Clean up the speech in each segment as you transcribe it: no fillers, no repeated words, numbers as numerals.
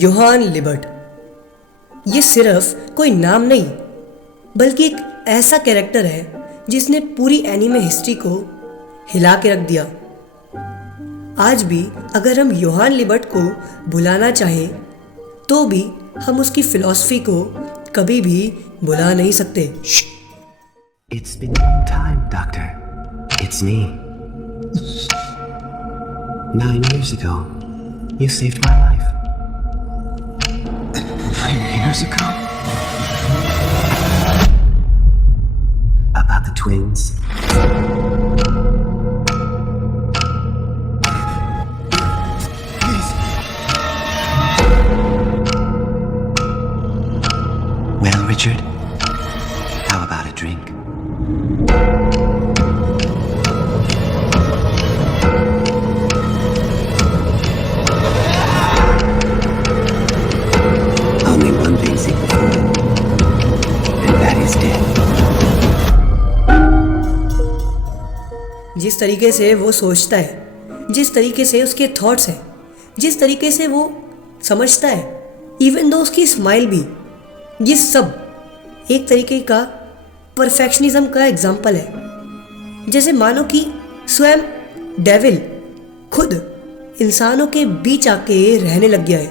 योहान लिबर्ट, ये सिर्फ कोई नाम नहीं बल्कि एक ऐसा कैरेक्टर है जिसने पूरी एनीमे हिस्ट्री को हिला के रख दिया। आज भी अगर हम योहान लिबर्ट को भुलाना चाहें तो भी हम उसकी फिलॉसफी को कभी भी भुला नहीं सकते। It's been a long time, Doctor. It's me. 9 years ago, you saved my life. 9 years ago? About the twins. Please. Well, Richard, how about a drink? Only one thing's equal, and that is death. जिस तरीके से वो सोचता है, जिस तरीके से उसके थॉट्स हैं, जिस तरीके से वो समझता है, इवन दो उसकी स्माइल भी, ये सब एक तरीके का परफेक्शनिज्म का एग्जाम्पल है। जैसे मानो कि स्वयं डेविल खुद इंसानों के बीच आके रहने लग गया है।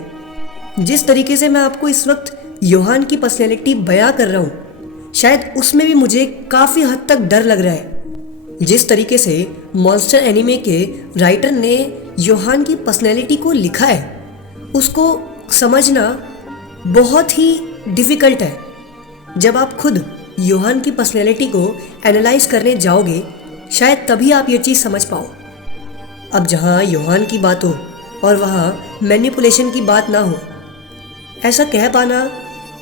जिस तरीके से मैं आपको इस वक्त योहान की पर्सनैलिटी बयां कर रहा हूँ, शायद उसमें भी मुझे काफ़ी हद तक डर लग रहा है। जिस तरीके से मॉन्स्टर एनीमे के राइटर ने योहान की पर्सनैलिटी को लिखा है, उसको समझना बहुत ही डिफ़िकल्ट है। जब आप खुद योहान की पर्सनैलिटी को एनालाइज करने जाओगे, शायद तभी आप ये चीज़ समझ पाओ। अब जहाँ योहान की बात हो और वहाँ मैनिपुलेशन की बात ना हो, ऐसा कह पाना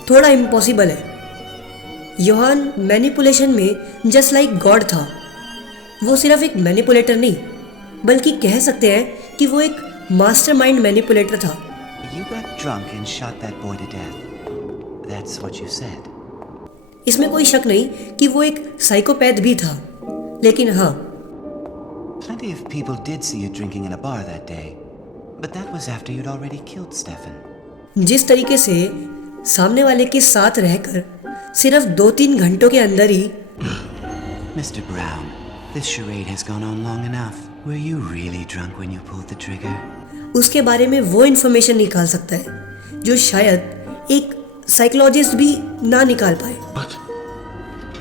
थोड़ा इम्पॉसिबल है। योहान मैनिपुलेशन में जस्ट लाइक गॉड था। वो सिर्फ एक मैनिपुलेटर नहीं, बल्कि कह सकते हैं कि वो एक मास्टरमाइंड मैनिपुलेटर था। You got drunk and shot that boy to death. That's what you said. इसमें कोई शक नहीं कि वो एक साइकोपैथ भी था, लेकिन हाँ, Plenty of people did see you drinking in a bar that day, but that was after you'd already killed Stefan. जिस तरीके से सामने वाले के साथ रहकर सिर्फ 2-3 घंटों के अंदर ही Mr. Brown, this charade has gone on long enough. Were you really drunk when you pulled the trigger? उसके बारे में वो इन्फॉर्मेशन निकाल सकता है जो शायद एक साइकोलॉजिस्ट भी ना निकाल पाए। What?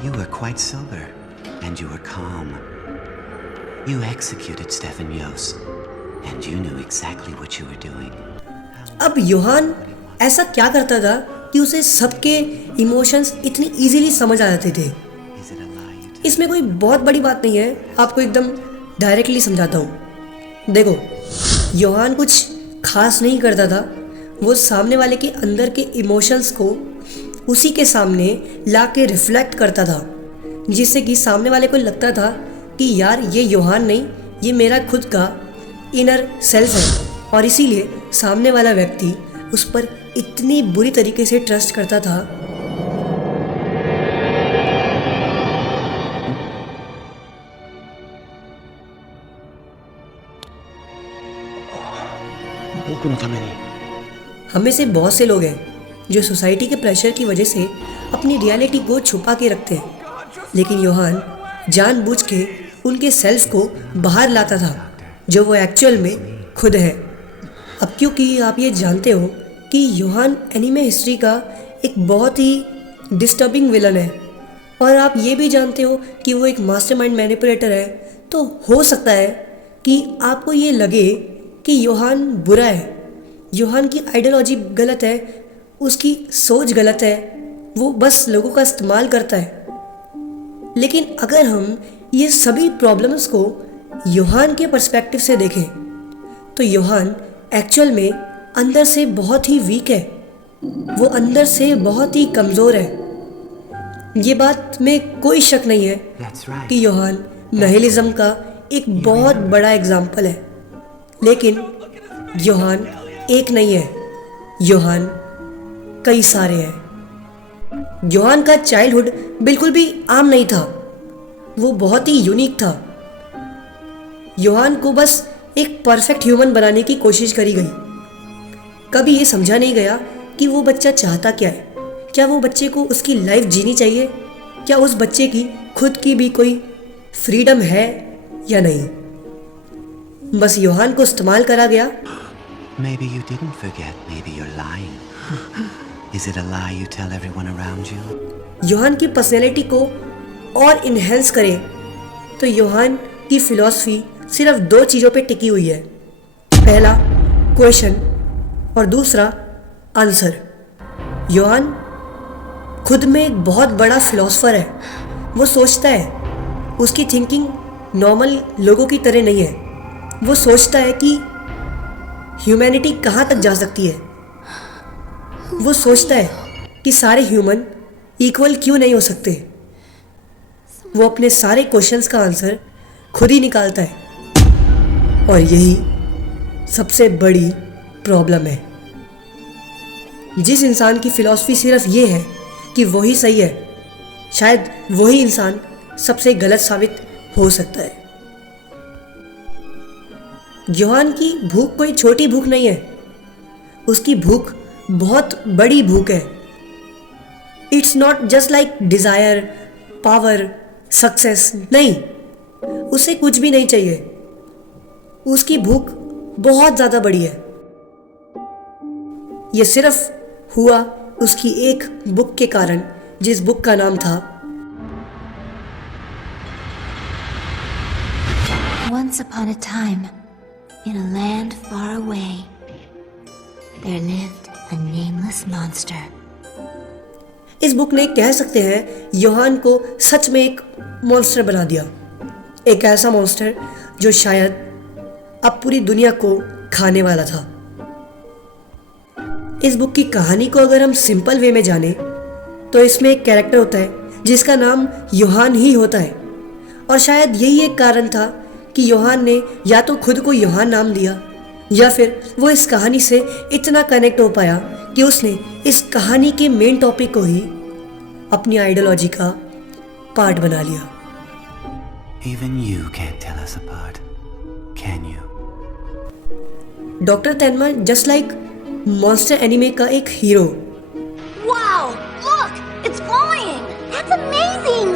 You were quite sober, and you were calm. You executed Stefan Yost, and you knew exactly what you were doing. अब योहान ऐसा क्या करता था कि उसे सबके इमोशंस इतनी इजीली समझ आ जाते थे। Is it a lie you told? इसमें कोई बहुत बड़ी बात नहीं है, आपको एकदम डायरेक्टली समझाता हूँ। देखो, योहान कुछ खास नहीं करता था। वो सामने वाले के अंदर के इमोशंस को उसी के सामने ला के रिफ्लेक्ट करता था, जिससे कि सामने वाले को लगता था कि यार ये योहान नहीं, ये मेरा खुद का इनर सेल्फ है। और इसीलिए सामने वाला व्यक्ति उस पर इतनी बुरी तरीके से ट्रस्ट करता था।僕のために हम में से बहुत से लोग हैं जो सोसाइटी के प्रेशर की वजह से अपनी रियलिटी को छुपा के रखते हैं, लेकिन योहान जानबूझ के उनके सेल्फ को बाहर लाता था जो वो एक्चुअल में खुद है। अब क्योंकि आप ये जानते हो कि योहान एनीमे हिस्ट्री का एक बहुत ही डिस्टर्बिंग विलन है, और आप ये भी जानते हो कि वो एक मास्टरमाइंड मैनिपुलेटर है, तो हो सकता है कि आपको ये लगे कि योहान बुरा है, योहान की आइडियोलॉजी गलत है, उसकी सोच गलत है, वो बस लोगों का इस्तेमाल करता है। लेकिन अगर हम ये सभी प्रॉब्लम्स को योहान के पर्सपेक्टिव से देखें तो योहान एक्चुअल में अंदर से बहुत ही वीक है। वो अंदर से बहुत ही कमज़ोर है। ये बात में कोई शक नहीं है That's right. कि योहान नाहिलिज्म का एक बहुत बड़ा एग्जाम्पल है। लेकिन योहान एक नहीं है, योहान कई सारे हैं। योहान का चाइल्डहुड बिल्कुल भी आम नहीं था, वो बहुत ही यूनिक था। योहान को बस एक परफेक्ट ह्यूमन बनाने की कोशिश करी गई, कभी ये समझा नहीं गया कि वो बच्चा चाहता क्या है। क्या वो बच्चे को उसकी लाइफ जीनी चाहिए? क्या उस बच्चे की खुद की भी कोई फ्रीडम है या नहीं? बस योहान को इस्तेमाल करा गया। Maybe you didn't forget, maybe you're lying. Is it a lie you tell everyone around you? Yohan की पर्सनैलिटी को और इन्हेंस करे तो योहान की फिलॉसफी सिर्फ 2 चीज़ों पे टिकी हुई है। पहला क्वेश्चन और दूसरा आंसर। योहान खुद में एक बहुत बड़ा फिलॉसफर है। वो सोचता है, उसकी थिंकिंग नॉर्मल लोगों की तरह नहीं है। वो सोचता है कि ह्यूमैनिटी कहाँ तक जा सकती है। वो सोचता है कि सारे ह्यूमन इक्वल क्यों नहीं हो सकते। वो अपने सारे क्वेश्चंस का आंसर खुद ही निकालता है और यही सबसे बड़ी प्रॉब्लम है। जिस इंसान की फिलॉसफी सिर्फ ये है कि वही सही है, शायद वही इंसान सबसे गलत साबित हो सकता है। योहान की भूख कोई छोटी भूख नहीं है, उसकी भूख बहुत बड़ी भूख है। It's not just like desire, power, success. नहीं, उसे कुछ भी नहीं चाहिए। उसकी भूख बहुत ज़्यादा बड़ी है। यह सिर्फ हुआ उसकी एक बुक के कारण, जिस बुक का नाम था Once upon a time, in a land far away, there lived a nameless monster. इस बुक ने कह सकते हैं योहान को सच में एक मॉन्स्टर बना दिया। एक ऐसा मॉन्स्टर जो शायद अब पूरी दुनिया को खाने वाला था। इस बुक की कहानी को अगर हम सिंपल वे में जाने तो इसमें एक कैरेक्टर होता है जिसका नाम योहान ही होता है। और शायद यही एक कारण था कि योहान ने या तो खुद को योहान नाम दिया या फिर वो इस कहानी से इतना कनेक्ट हो पाया कि उसने इस कहानी के मेन टॉपिक को ही अपनी आइडियोलॉजी का पार्ट बना लिया। Even you can't tell us apart, can you? Doctor तेनमा जस्ट लाइक मॉन्स्टर एनिमे का एक hero. Wow! Look! It's flying! That's amazing!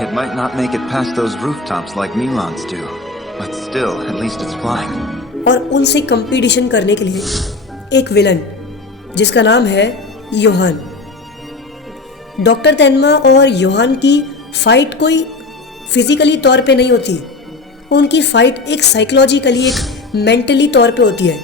It might not make it past those rooftops like Milans do, but still, at least it's flying. और उनसे competition करने के लिए एक villain जिसका नाम है योहान। डॉक्टर तेनमा और योहान की फाइट कोई फिजिकली तौर पे नहीं होती, उनकी फाइट एक साइकोलॉजिकली, एक मेंटली तौर पे होती है।